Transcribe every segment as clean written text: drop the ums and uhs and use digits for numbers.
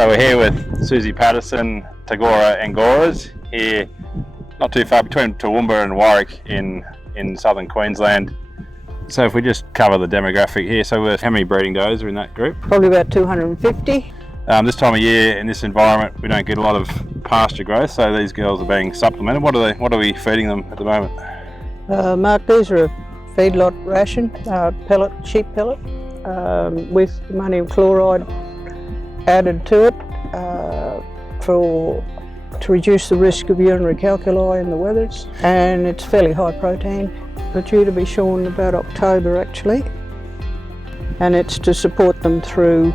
So we're here with Susie Paterson, Tagora Angoras, here not too far between Toowoomba and Warwick in southern Queensland. So if we just cover the demographic here, so how many breeding does are in that group? Probably about 250. This time of year in this environment we don't get a lot of pasture growth, so these girls are being supplemented. What are we feeding them at the moment? Mark, these are a feedlot ration, pellet, sheep pellet, with ammonium chloride added to it to reduce the risk of urinary calculi in the wethers, and it's fairly high protein. They're due to be shorn about October actually, and it's to support them through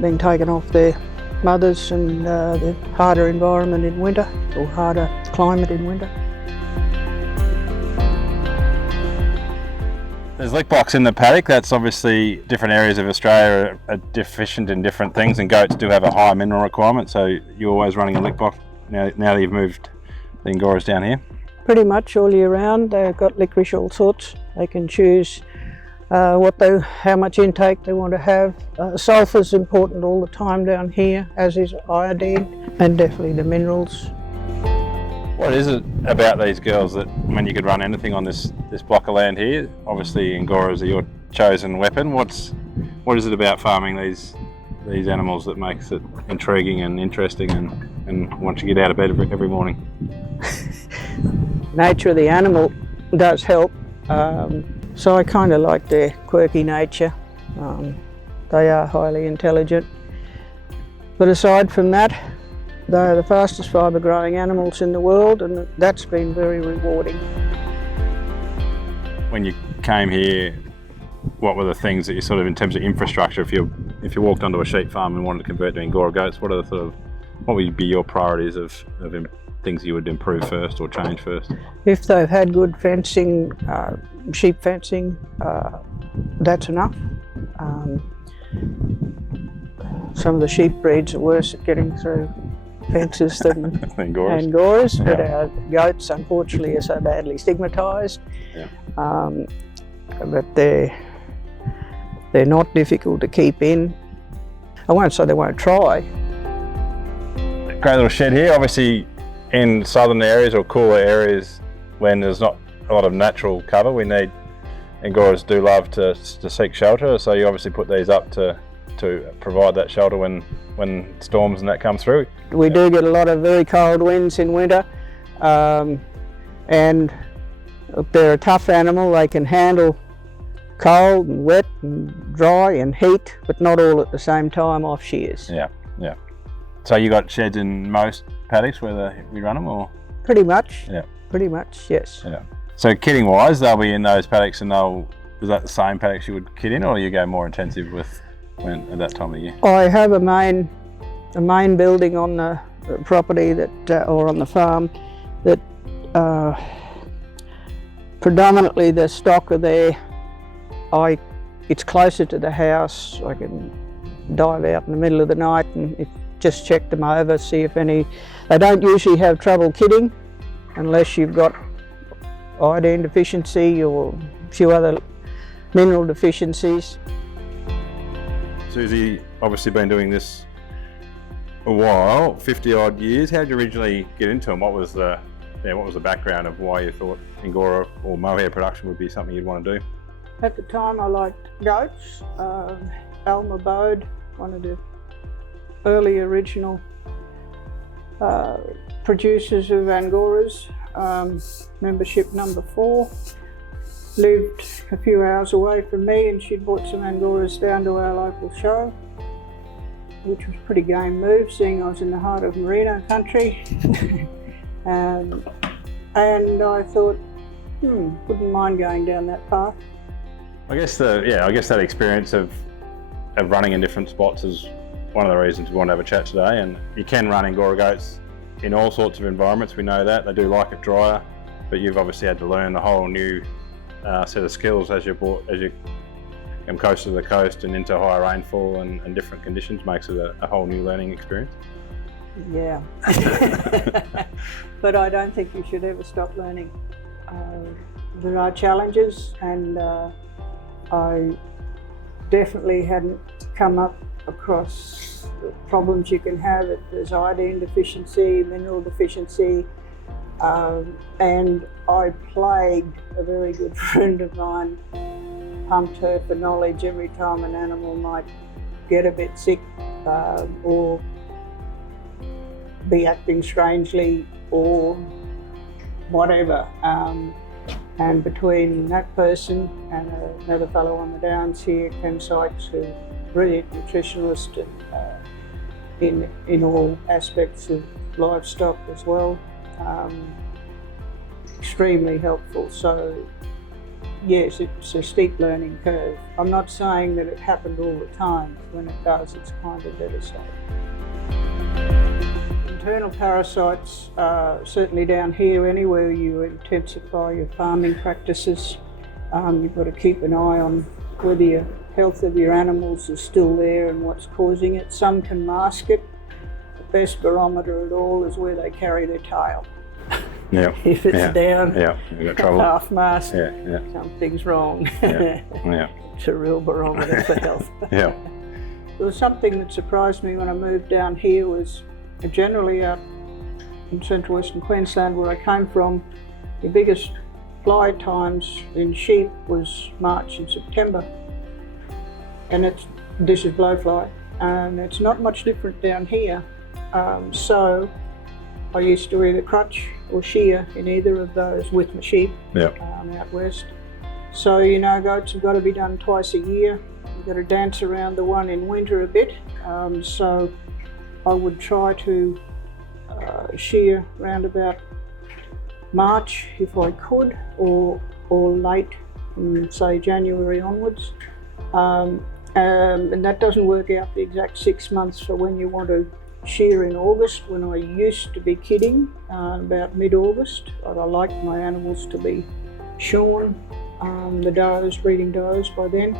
being taken off their mothers and the harder environment in winter, or harder climate in winter. There's lick box in the paddock. That's obviously different areas of Australia are deficient in different things, and goats do have a high mineral requirement, so you're always running a lick box now that you've moved the Angoras down here? Pretty much all year round. They've got licorice all sorts. They can choose how much intake they want to have. Sulphur's important all the time down here, as is iodine, and definitely the minerals. What is it about these girls that when you could run anything on this block of land here? Obviously Angoras are your chosen weapon. What is it about farming these animals that makes it intriguing and interesting and wants you to get out of bed every morning? Nature of the animal does help. So I kind of like their quirky nature. They are highly intelligent. But aside from that, they are the fastest fibre growing animals in the world, and that's been very rewarding. When you came here, what were the things that you sort of, in terms of infrastructure, if you walked onto a sheep farm and wanted to convert to Angora goats, what would be your priorities of things you would improve first or change first? If they've had good fencing, sheep fencing, that's enough. Some of the sheep breeds are worse at getting through fences than Angoras, but our goats unfortunately are so badly stigmatised. Yeah. But they're not difficult to keep in. I won't say they won't try. Great little shed here. Obviously in southern areas or cooler areas when there's not a lot of natural cover, Angoras do love to seek shelter, so you obviously put these up to provide that shelter when storms and that come through. We do get a lot of very cold winds in winter, and they're a tough animal. They can handle cold and wet and dry and heat, but not all at the same time off shears. Yeah. So you got sheds in most paddocks where we run them, or? Pretty much. Yeah. Pretty much, yes. Yeah. So kidding wise, they'll be in those paddocks, and is that the same paddocks you would kid in, or you go more intensive with at that time of year? I have a main building on the property or on the farm that predominantly the stock are there. It's closer to the house. I can dive out in the middle of the night and just check them over, see if any. They don't usually have trouble kidding unless you've got iodine deficiency or a few other mineral deficiencies. Susie, obviously been doing this a while, 50 odd years. How did you originally get into them? What was the background of why you thought Angora or mohair production would be something you'd want to do? At the time I liked goats. Alma Bode, one of the early original producers of Angoras, membership number 4. Lived a few hours away from me, and she'd brought some Angoras down to our local show, which was a pretty game move, seeing I was in the heart of merino country. And I thought, wouldn't mind going down that path. I guess that experience of running in different spots is one of the reasons we want to have a chat today. And you can run Angora goats in all sorts of environments. We know that they do like it drier, but you've obviously had to learn a whole new set of skills as you come closer to the coast and into higher rainfall and different conditions. Makes it a whole new learning experience. Yeah. But I don't think you should ever stop learning. There are challenges, and I definitely hadn't come up across the problems you can have if there's iodine deficiency, mineral deficiency, and I plagued a very good friend of mine, pumped her for knowledge every time an animal might get a bit sick or be acting strangely or whatever. And between that person and another fellow on the downs here, Ken Sykes, who's a brilliant nutritionist and in all aspects of livestock as well, extremely helpful. So yes, it's a steep learning curve. I'm not saying that it happened all the time. When it does, it's kind of devastating. Internal parasites, certainly down here, anywhere you intensify your farming practices, you've got to keep an eye on whether your health of your animals is still there and what's causing it. Some can mask it. The best barometer at all is where they carry their tail. Yeah. If it's down, you got trouble. half mast, Yeah. something's wrong. Yeah. It's a real barometer for health. Yeah. There was something that surprised me when I moved down here was generally out in central western Queensland where I came from, the biggest fly times in sheep was March and September. And this is blowfly, and it's not much different down here. So I used to either crutch or shear in either of those with my sheep out west. So goats have got to be done twice a year. You've got to dance around the one in winter a bit. So I would try to shear round about March if I could, or late from say January onwards. And that doesn't work out the exact 6 months for when you want to shear in August, when I used to be kidding about mid-August. I like my animals to be shorn, the does, breeding does by then.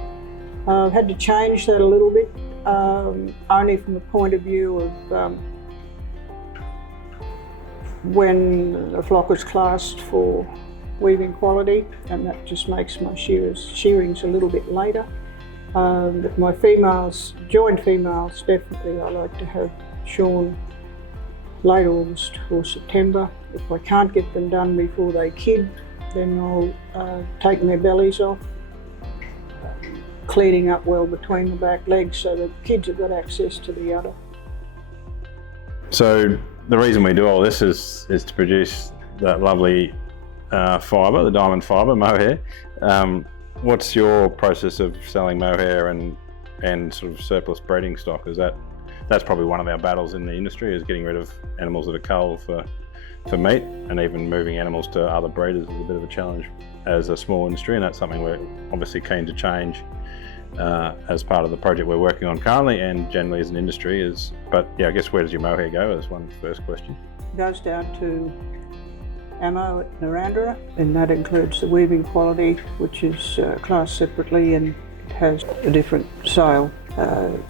I've had to change that a little bit, only from the point of view of when a flock is classed for weaving quality, and that just makes my shearings a little bit later. But my females, joined females, definitely I like to have shorn late August or September. If I can't get them done before they kid, then I'll take their bellies off, cleaning up well between the back legs so the kids have got access to the udder. So the reason we do all this is to produce that lovely fibre, the diamond fibre, mohair. What's your process of selling mohair and sort of surplus breeding stock? That's probably one of our battles in the industry, is getting rid of animals that are culled for meat, and even moving animals to other breeders is a bit of a challenge as a small industry, and that's something we're obviously keen to change as part of the project we're working on currently, and generally as an industry. But I guess where does your mohair go is one first question. It goes down to ammo at Narrandera, and that includes the weaving quality, which is classed separately and has a different sale,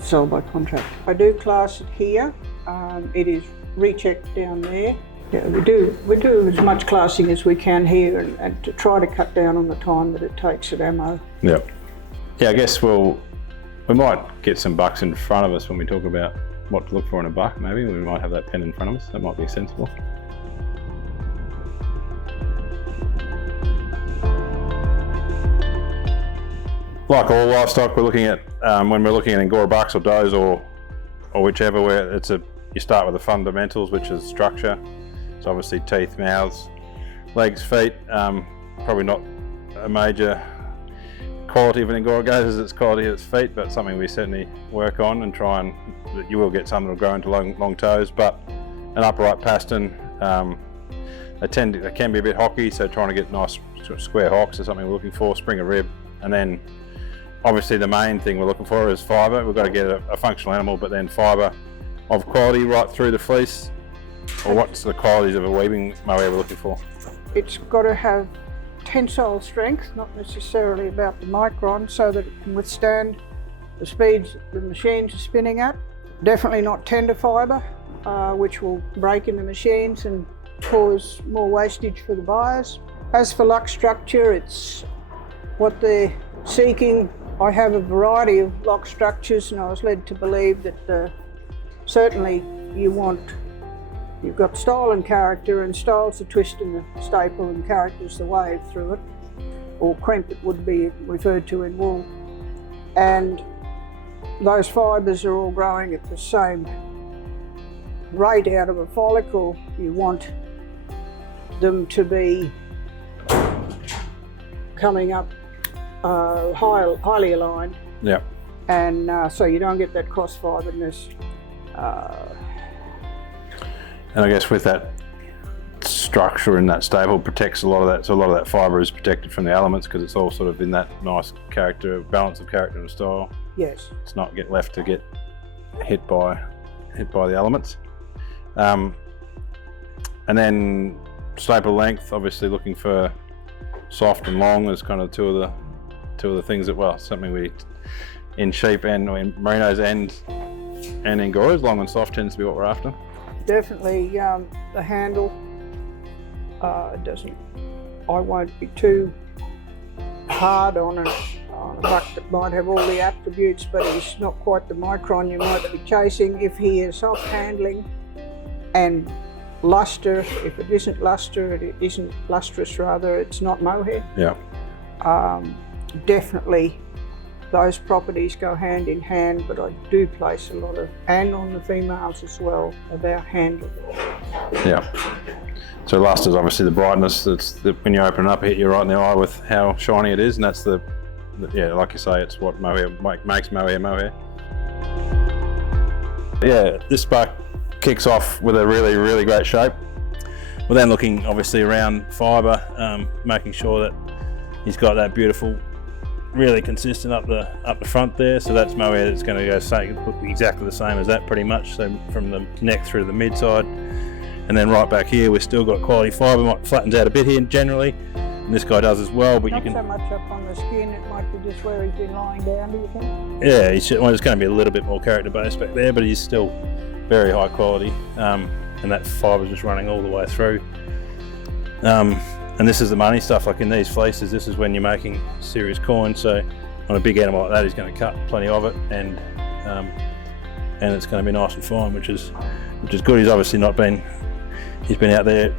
sold by contract. I do class it here. It is rechecked down there. Yeah, we do as much classing as we can here, and to try to cut down on the time that it takes at ammo. Yeah, I guess we might get some bucks in front of us when we talk about what to look for in a buck. Maybe we might have that pen in front of us. That might be sensible. Like all livestock, we're looking at when we're looking at Angora bucks or does or whichever, where you start with the fundamentals, which is structure. So obviously teeth, mouths, legs, feet. Probably not a major quality of an Angora goat as its quality of its feet, but something we certainly work on and try and you will get some that will grow into long toes. But an upright pastern, they can be a bit hocky, so trying to get nice sort of square hocks is something we're looking for. Spring a rib, and then obviously the main thing we're looking for is fibre. We've got to get a functional animal, but then fibre of quality right through the fleece. Or what's the qualities of a weaving mohair we're looking for? It's got to have tensile strength, not necessarily about the micron, so that it can withstand the speeds the machines are spinning at. Definitely not tender fibre, which will break in the machines and cause more wastage for the buyers. As for luck structure, it's what they're seeking I have a variety of lock structures, and I was led to believe that certainly you've got style and character, and style's the twist and the staple, and character's the wave through it, or crimp it would be referred to in wool. And those fibres are all growing at the same rate out of a follicle. You want them to be coming up highly aligned. Yeah. And so you don't get that cross-fibredness. And I guess with that structure in that staple protects a lot of that. So a lot of that fibre is protected from the elements because it's all sort of in that nice character, balance of character and style. Yes. It's not left to get hit by the elements. And then staple length, obviously looking for soft and long is kind of two of the things that, well, something we in sheep and in merinos and in goras, long and soft tends to be what we're after. Definitely the handle I won't be too hard on a buck that might have all the attributes, but he's not quite the micron you might be chasing. If he is soft handling and luster, if it isn't luster, it isn't lustrous rather, it's not mohair. Yeah. Definitely those properties go hand in hand, but I do place a lot of, and on the females as well, about handle. Yeah. So luster is obviously the brightness. When you open it up, it hit you right in the eye with how shiny it is, and that's yeah, like you say, it's what mohair makes mohair. Yeah, this buck kicks off with a really, really great shape. We're then looking obviously around fibre, making sure that he's got that beautiful, really consistent up the front there. So that's mohair that's going to look exactly the same as that pretty much. So from the neck through to the mid side. And then right back here, we've still got quality fibre. Might flattens out a bit here generally, and this guy does as well. But not you can so much up on the skin. It might be just where he's been lying down. Do you think? Yeah, it's going to be a little bit more character based back there, but he's still very high quality, and that fibre's just running all the way through. And this is the money stuff. Like in these fleeces, this is when you're making serious coin. So on a big animal like that, he's going to cut plenty of it, and it's going to be nice and fine, which is good. He's obviously he's been out there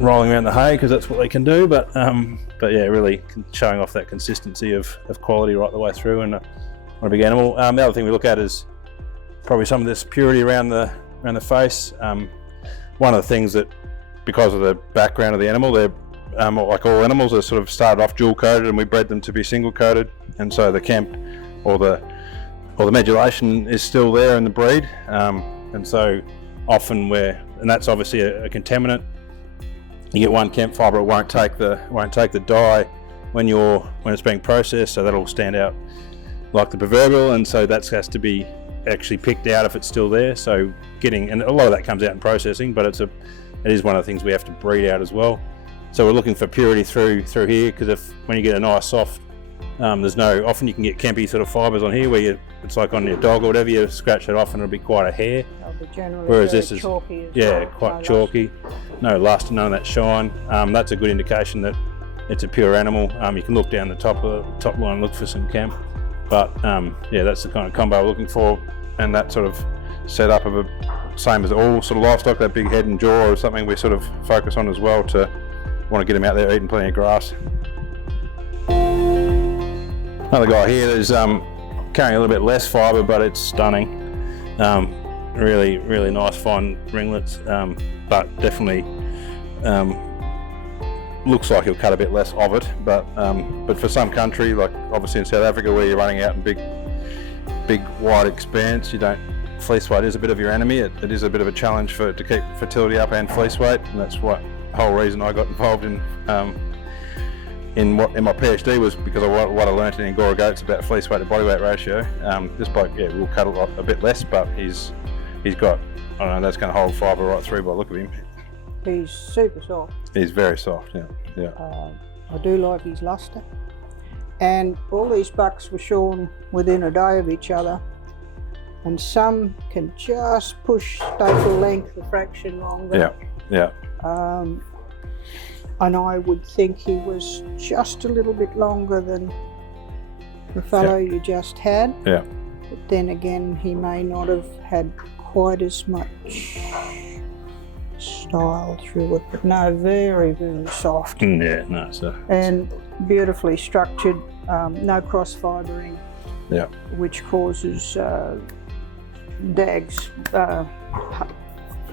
rolling around the hay because that's what they can do, but yeah, really showing off that consistency of quality right the way through, and on a big animal. The other thing we look at is probably some of this purity around the face. One of the things that, because of the background of the animal, they're like all animals, are sort of started off dual coated, and we bred them to be single coated, and so the kemp or the medulation is still there in the breed, and so often and that's obviously a contaminant. You get one kemp fibre, it won't take the dye when it's being processed, so that'll stand out like the proverbial, and so that has to be actually picked out if it's still there. So and a lot of that comes out in processing, but it is one of the things we have to breed out as well. So we're looking for purity through here, because when you get a nice soft, often you can get kempy sort of fibres on here where it's like on your dog or whatever, you scratch it off and it'll be quite a hair. Whereas this is chalky quite chalky, no luster, none of that shine. That's a good indication that it's a pure animal. You can look down the top line and look for some kemp, but yeah, that's the kind of combo we're looking for, and that sort of setup of same as all sort of livestock, that big head and jaw or something we sort of focus on as well, to want to get them out there eating plenty of grass. Another guy here is carrying a little bit less fibre, but it's stunning. Really, really nice fine ringlets, but definitely looks like he'll cut a bit less of it. But for some country, like obviously in South Africa, where you're running out in big wide expanse, fleece weight is a bit of your enemy. It is a bit of a challenge to keep fertility up and fleece weight, and that's the whole reason I got involved in my PhD, was because of what I learnt in Angora goats about fleece weight to body weight ratio. This bloke, will cut a bit less, but he's got, I don't know, that's going to hold fibre right through by the look of him. He's super soft. He's very soft, yeah. I do like his luster. And all these bucks were shorn within a day of each other, and some can just push staple length a fraction longer. Yeah. And I would think he was just a little bit longer than the fellow you just had. Yeah. But then again, he may not have had quite as much style through it, but no, very, very soft. Yeah, no, so. And beautifully structured, no cross fibering, Yeah. which causes dags,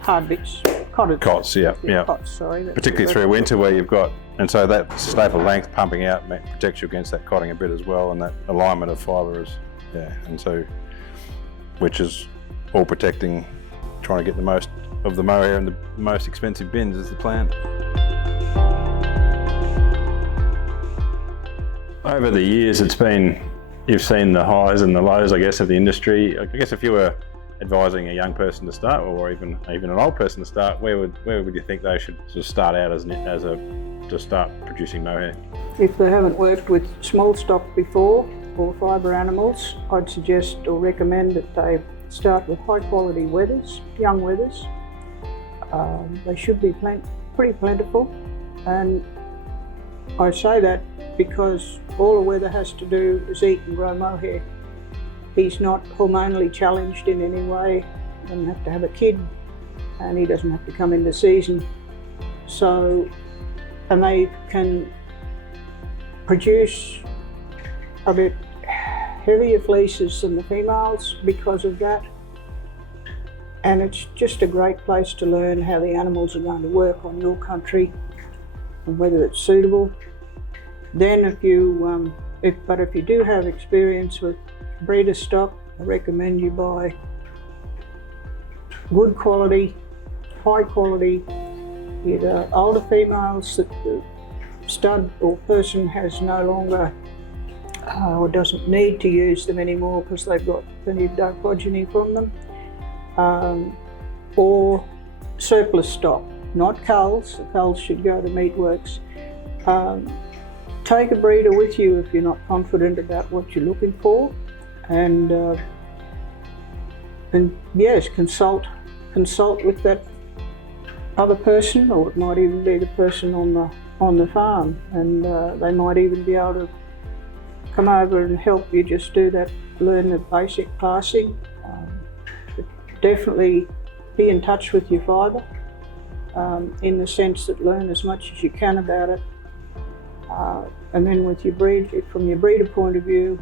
hard bits, Cots, yeah. Cots, sorry. Particularly through winter where you've got, and so that staple length pumping out protects you against that cotting a bit as well, and that alignment of fibre is, and so, which is all protecting, trying to get the most of the mohair and the most expensive bins is the plan. Over the years you've seen the highs and the lows, I guess, of the industry. I guess if you were advising a young person to start, or even an old person to start, where would you think they should sort of start out to start producing mohair? If they haven't worked with small stock before or fibre animals, I'd suggest or recommend that they start with high quality wethers, young wethers. They should be pretty plentiful, and I say that because all a wether has to do is eat and grow mohair. He's not hormonally challenged in any way, doesn't have to have a kid, and he doesn't have to come into season. So, and they can produce a bit heavier fleeces than the females because of that. And it's just a great place to learn how the animals are going to work on your country and whether it's suitable. Then if you do have experience with breeder stock, I recommend you buy good quality, high quality, either older females that the stud or person has no longer or doesn't need to use them anymore because they've got plenty of diprogeny from them, or surplus stock, not culls. The culls should go to meatworks. Take a breeder with you if you're not confident about what you're looking for, and yes, consult with that other person, or it might even be the person on the farm, and they might even be able to come over and help you just do that, learn the basic passing. Definitely be in touch with your fibre, in the sense that learn as much as you can about it. And then with your from your breeder point of view,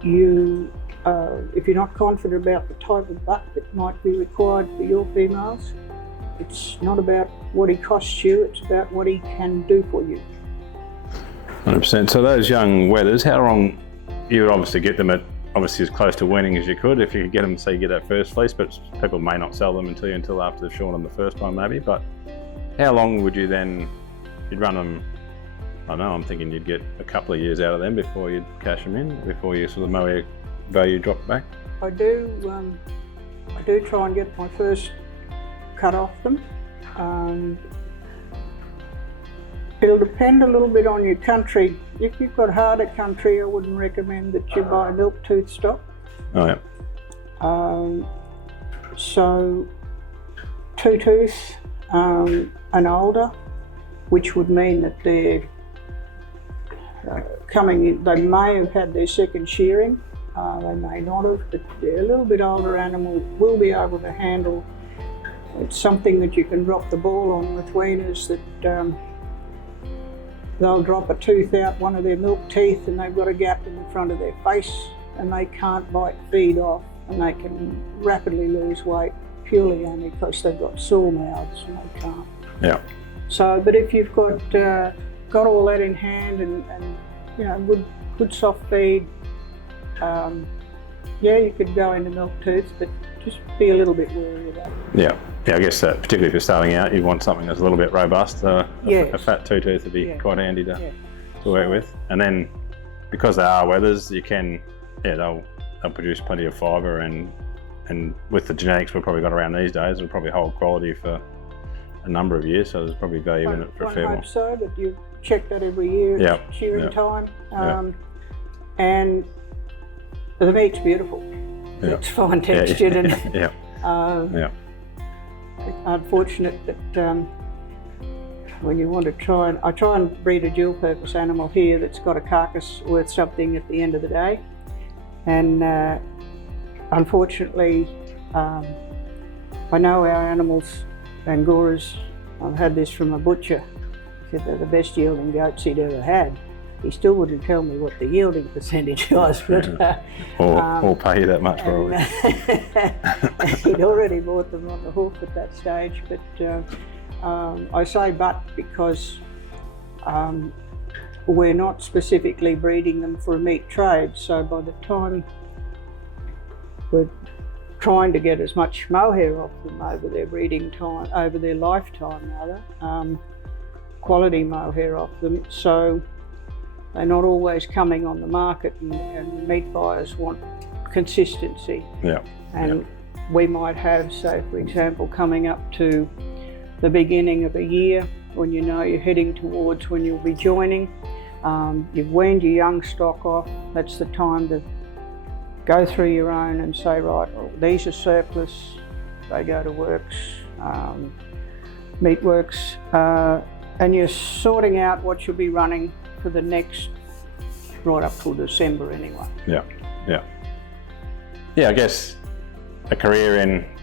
if you're not confident about the type of buck that might be required for your females, it's not about what he costs you, it's about what he can do for you. 100%. So those young wethers, how long, you would obviously get them at obviously as close to weaning as you could if you could get them, say you get that first fleece, but people may not sell them until after they've shorn them the first time maybe, but how long would you then, you'd run them, I don't know, I'm thinking you'd get a couple of years out of them before you'd cash them in, before your sort of mohair value dropped back? I do try and get my first cut off them. It'll depend a little bit on your country. If you've got harder country, I wouldn't recommend that you buy milk tooth stock. Oh yeah. So 2 tooth and older, which would mean that they're coming in, they may have had their second shearing, they may not have, but a little bit older animal will be able to handle. It's something that you can drop the ball on with weaners, that they'll drop a tooth out one of their milk teeth and they've got a gap in the front of their face and they can't bite feed off, and they can rapidly lose weight purely only because they've got sore mouths and they can't. Yeah. So, but if you've got all that in hand and you know, good soft feed, yeah, you could go into milk tooth, but just be a little bit wary of that. Yeah. Yeah, I guess particularly if you're starting out, you want something that's a little bit robust. Yes. A fat 2 tooth would be quite handy to work with. And then, because they are wethers, you can, they'll produce plenty of fibre, and with the genetics we've probably got around these days, it'll probably hold quality for a number of years, so there's probably value in it for a fair while. I hope so, but you check that every year, shearing time. And the meat's beautiful. It's fine textured and it's unfortunate that when you want to I try and breed a dual purpose animal here that's got a carcass worth something at the end of the day. And unfortunately, I know our animals, Angoras, I've had this from a butcher, he said they're the best yielding goats he'd ever had. He still wouldn't tell me what the yielding percentage was, but or pay you that much probably. He'd already bought them on the hoof at that stage. But I say but because we're not specifically breeding them for a meat trade, so by the time we're trying to get as much mohair off them over their breeding time, over their lifetime rather, quality mohair off them, so they're not always coming on the market, and meat buyers want consistency. Yeah. And we might have, say for example, coming up to the beginning of a year when you know you're heading towards when you'll be joining, you've weaned your young stock off, that's the time to go through your own and say, right, well, these are surplus, they go to works, meat works, and you're sorting out what you'll be running for the next, right up till December anyway. Yeah, I guess a career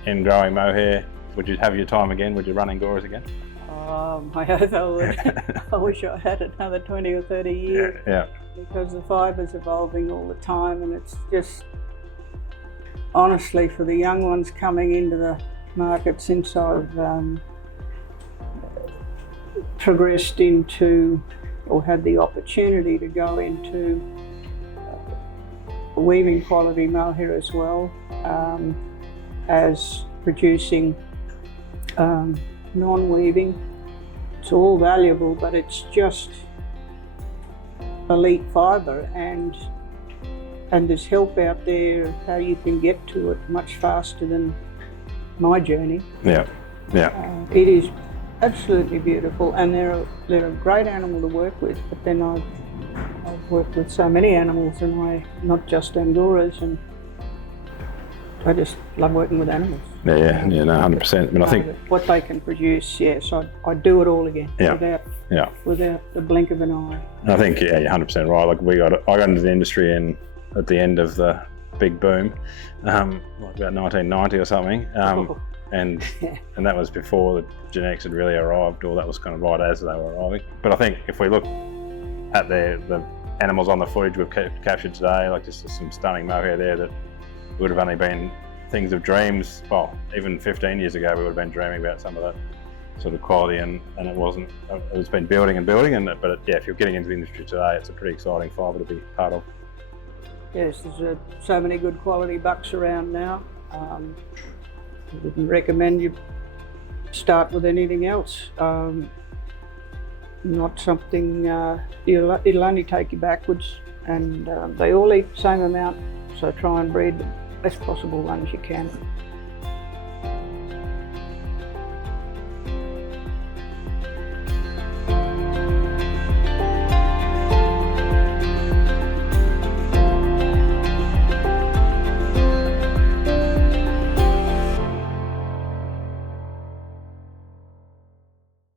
in growing mohair, would you have your time again? Would you run Angoras again? I hope I would. I wish I had another 20 or 30 years. Yeah. Because the fibre's evolving all the time, and it's just, honestly, for the young ones coming into the market since I've progressed into or had the opportunity to go into weaving quality mohair as well as producing non-weaving. It's all valuable, but it's just elite fibre, and there's help out there how you can get to it much faster than my journey. Yeah. It is absolutely beautiful, and they're a great animal to work with. But then I've worked with so many animals, and not just Angoras, and I just love working with animals. Yeah, no, 100%. I mean, I think what they can produce, yes, I'd do it all again without the blink of an eye. I think, you're 100% right. Like I got into the industry at the end of the big boom, like about 1990 or something, and that was before the genetics had really arrived, or that was kind of right as they were arriving. But I think if we look at the animals on the footage we've captured today, like just some stunning mohair there that would have only been things of dreams. Well, even 15 years ago, we would have been dreaming about some of that sort of quality, and it wasn't. It's been building, but if you're getting into the industry today, it's a pretty exciting fibre to be part of. Yes, there's so many good quality bucks around now. I wouldn't recommend you start with anything else. Not something, it'll only take you backwards, and they all eat the same amount, so try and breed the best possible ones you can.